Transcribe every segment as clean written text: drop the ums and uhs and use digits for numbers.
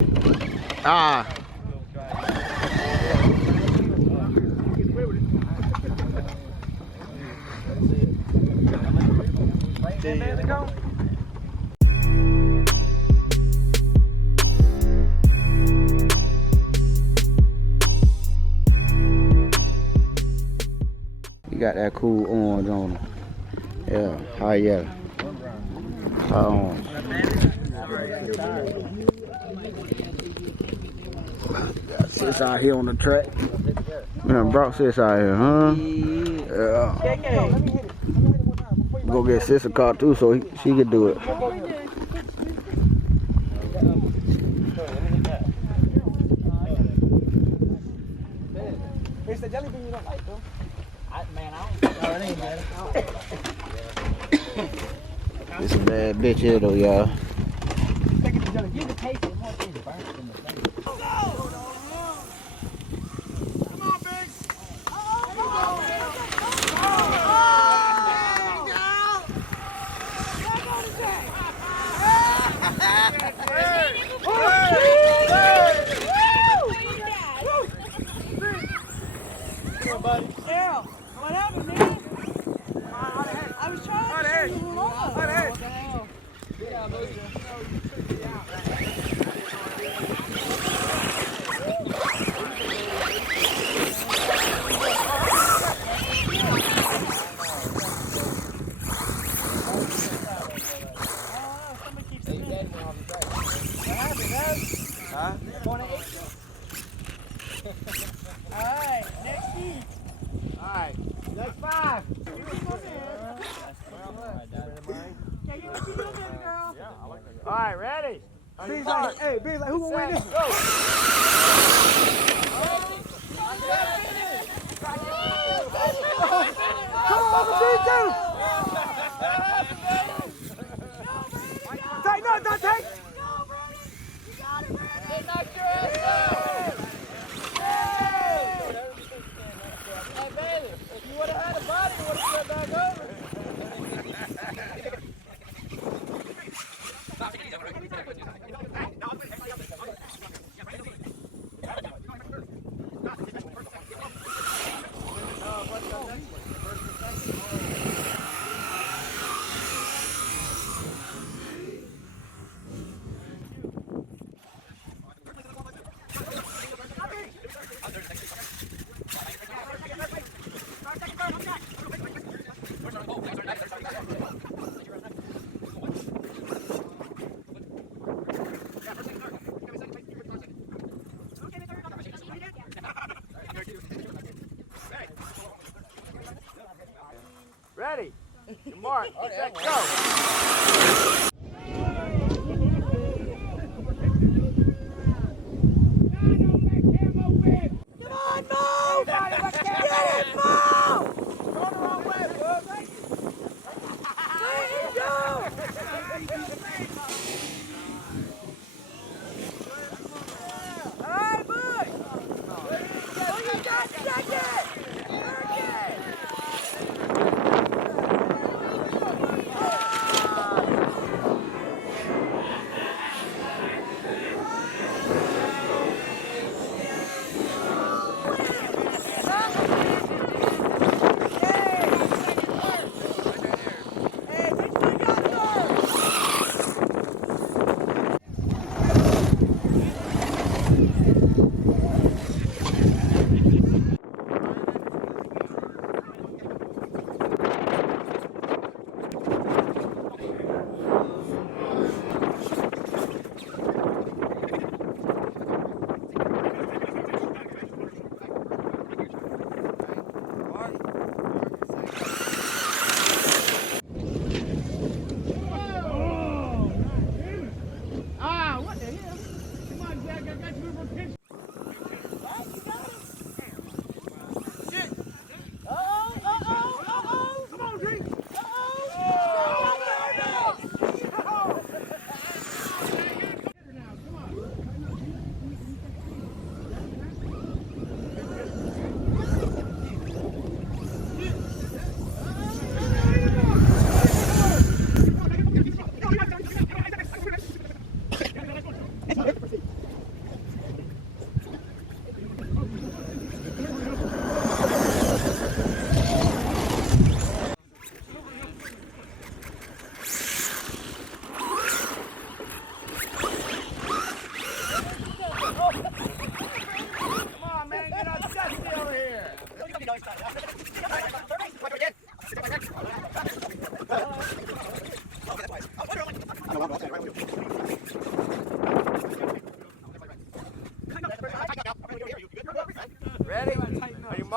Ah. You got that cool orange on it. Yeah, high yellow. High orange. Got sis out here on the track. Man, brought sis out here, huh? Yeah. Go get sis a car too so she could do it. It's the jelly bean you don't like, though. It's a bad bitch here though, y'all. Alright, next heat. Alright, next 5. Alright, ready? B's like, hey, B's like, who gonna win this? Go! Come on, B2! Take, no, don't take! Go, Brady! You got it, Brady! They knocked your ass out! Hey, baby, if you would have had a body, you would have stepped back over. Ready? Your mark. Set, go. Come on, move! Get it, move! Go the wrong way, bud. There you go! All right, boy! Oh, you got second! Work it!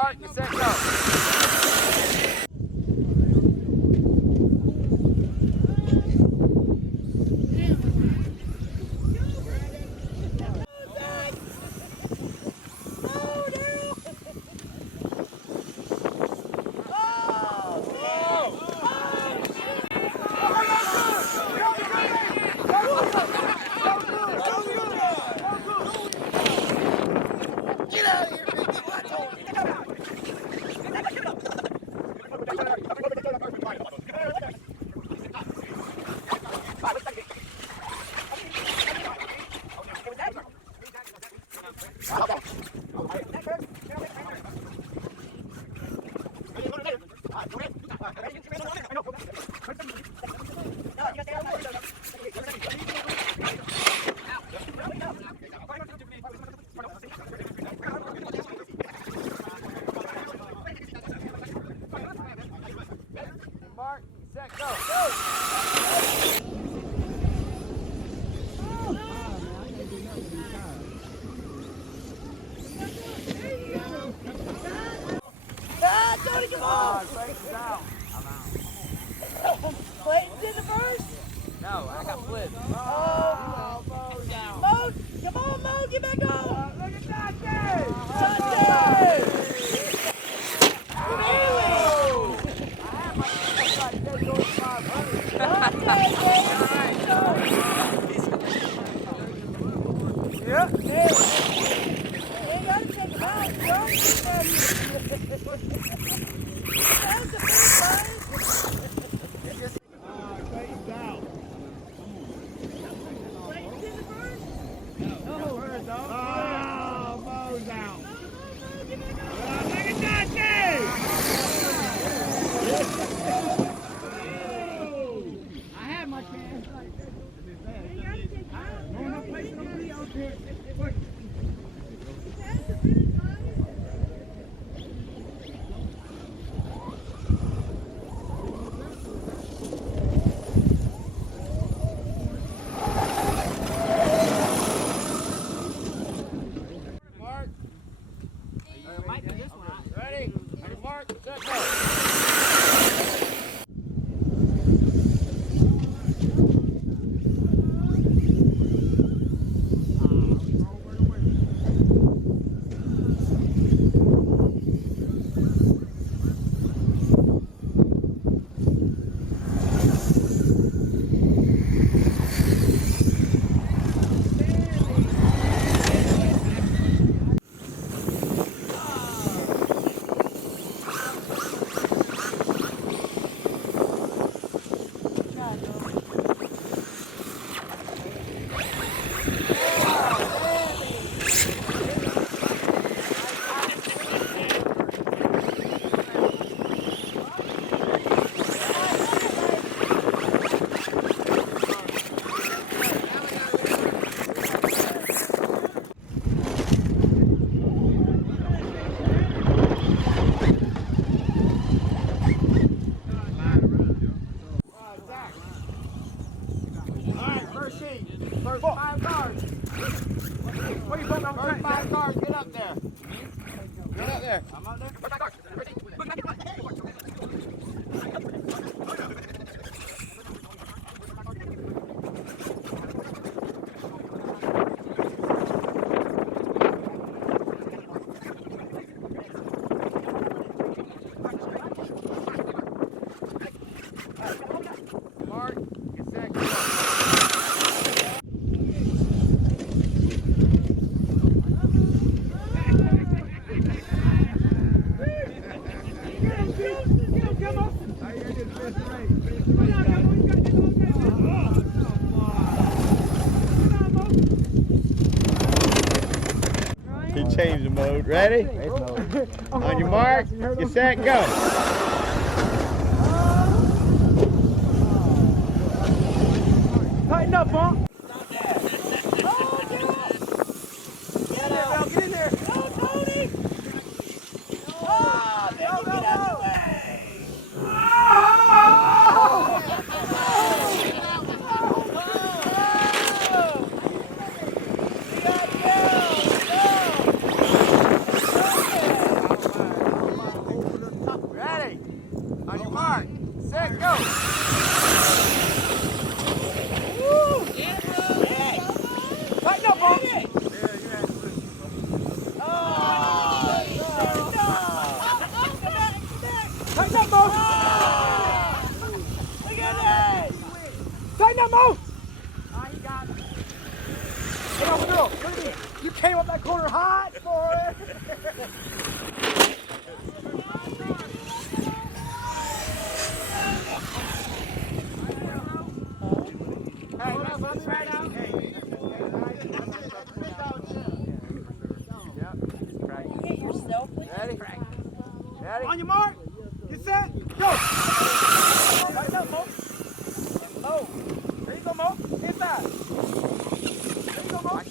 Mark, get set, go. Mark, set, go. Tony, come on! Clayton did the first? No, I got flipped. Oh, Mo, come on, Mo, get back on! Look at that day! Sunday! Yeah. Ain't gotta take him out, bro. That's the finish line. Clayton's out. Clayton did the first? Oh, Mo's out. Get back on! Look at that day! I had my chance. Ain't gotta take him out, bro. No, Clayton, don't be out there. Look. That's the finish line. Mark. Might be this one. Ready? Ready, Mark. Set, go. First 5 cars. What are you putting on first 5 cars? Get up there. Get up there. I'm up there. Mark, get set, go. He changed the mode. Ready? On your mark, get set, go. Tighten up, Bump. Get in there. Go, Tony! Oh, get out the way! came up that corner hot for it. Ready? On your mark, get set, go! Right up, Mo. Low. There you go, Mo. Inside. There you go, Mo.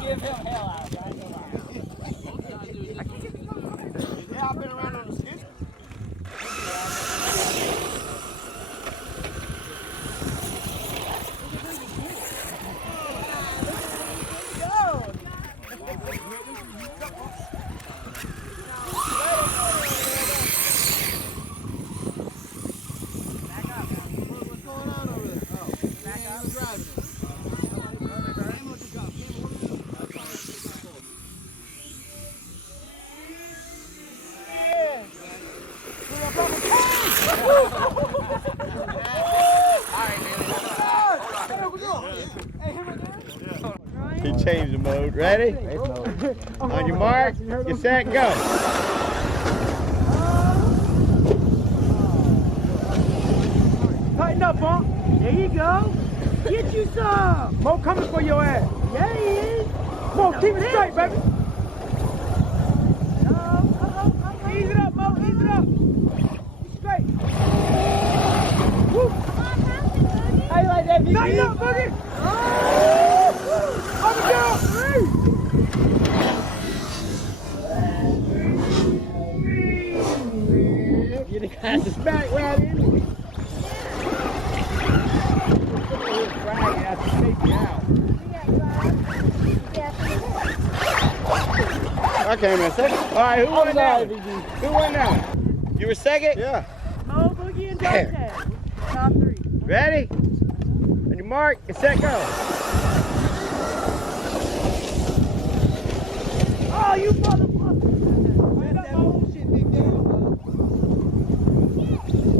Give him hell out, right? Yeah, I've been around on the skid. He changed the mode. Ready? On your mark, get set, go. Tighten up, Bump. There you go. Get you some. Mo coming for your ass. Yeah, he is. Mo, keep it straight, baby. Ease it up, Mo. Ease it up. Straight. Woo. How you like that, BB? Tighten up, Boogie. On the go. Get the guy's back right in. I came in second. All right, who won now? Who won now? You were second? Yeah. Mo, Boogie, and Dante. Top 3. Ready? On your mark, get set, go. Oh, you motherfucker! Man, that bullshit, big deal.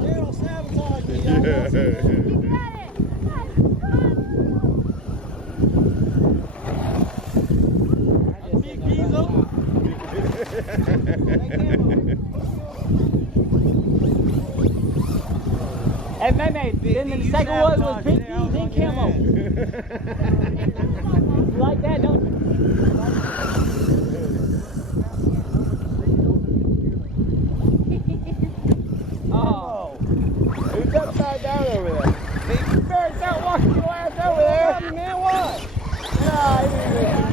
Daryl sabotaged me. You got it. Big Diesel. Hey, man, then the second one was Big D, then Camo. You like that, don't you? Oh. Who's upside down over there? You better start walking your ass over there. Man, what? Nah, he ain't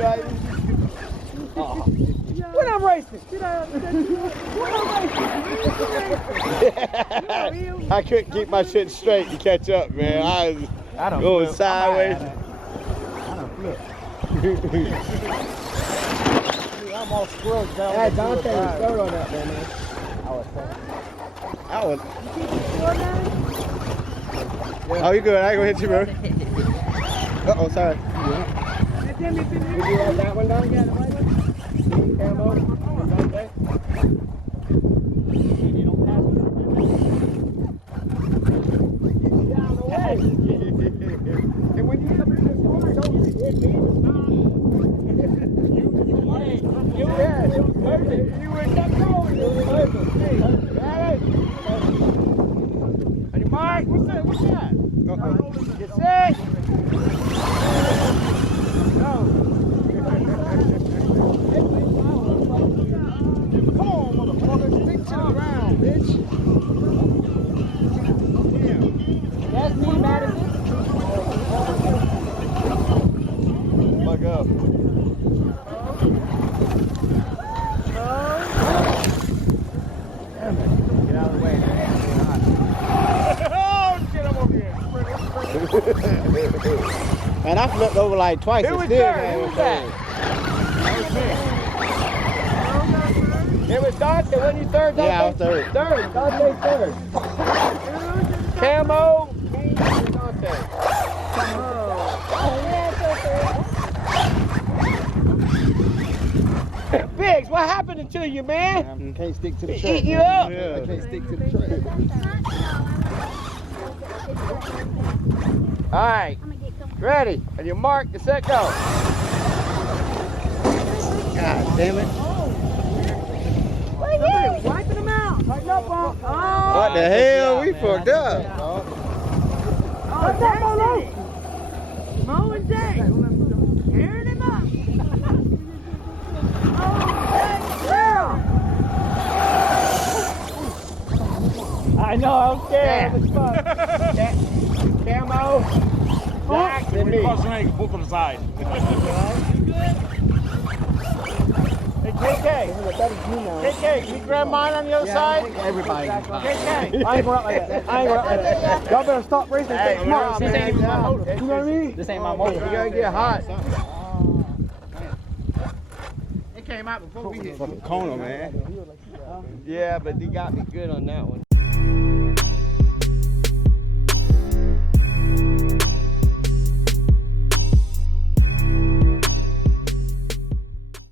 When I'm racing. I couldn't keep my shit straight to catch up, man. I was going sideways. I don't flip. I'm all squirrels down. Hey, Dante was third on that, man. I was. Oh, you good? I ain't gonna hit you, bro. Uh-oh, sorry. Did you have that one done? Yeah, the right one? Camo? Dante? Get out of the way! And when you get up in this corner, don't hit me. It's not. You were perfect. You were kept going. You were perfect. Hey, ready? On your mark. What's that? What's that? Get set. Go. Come on, motherfucker. Stick to the ground, bitch. That's me, Madison. Fuck up. Get out of the way, man. Oh, shit, I'm over here. Man, I flipped over like twice. Who was third? Who was that? It was Dante. Wasn't you third, Dante? Yeah, I was third. Third. Dante's third. Camo, me, and Dante. Oh, yeah, so happening to you, man? I can't stick to the He track. eating you up. Yeah. I can't stick to the track. All right. Ready? On your mark, get set, go. God damn it. Wiping them out. Tighten up, Bob. Oh, What the hell? We fucked up. oh, Jay. Mo and Jay. Tearing him up. Oh, girl. I know, I was scared. It's fun. Camo. Jack, and me. Both on the side. Hey, KK. KK, can you grab mine on the other side? Everybody. KK. I ain't going up like that. I ain't going up like that. Y'all better stop racing. Hey, Smart, this man. ain't even my motor. You know what I mean? This ain't my motor. You gotta get hot. It came out before we hit. Fucking corner, man. Yeah, but they got me good on that one.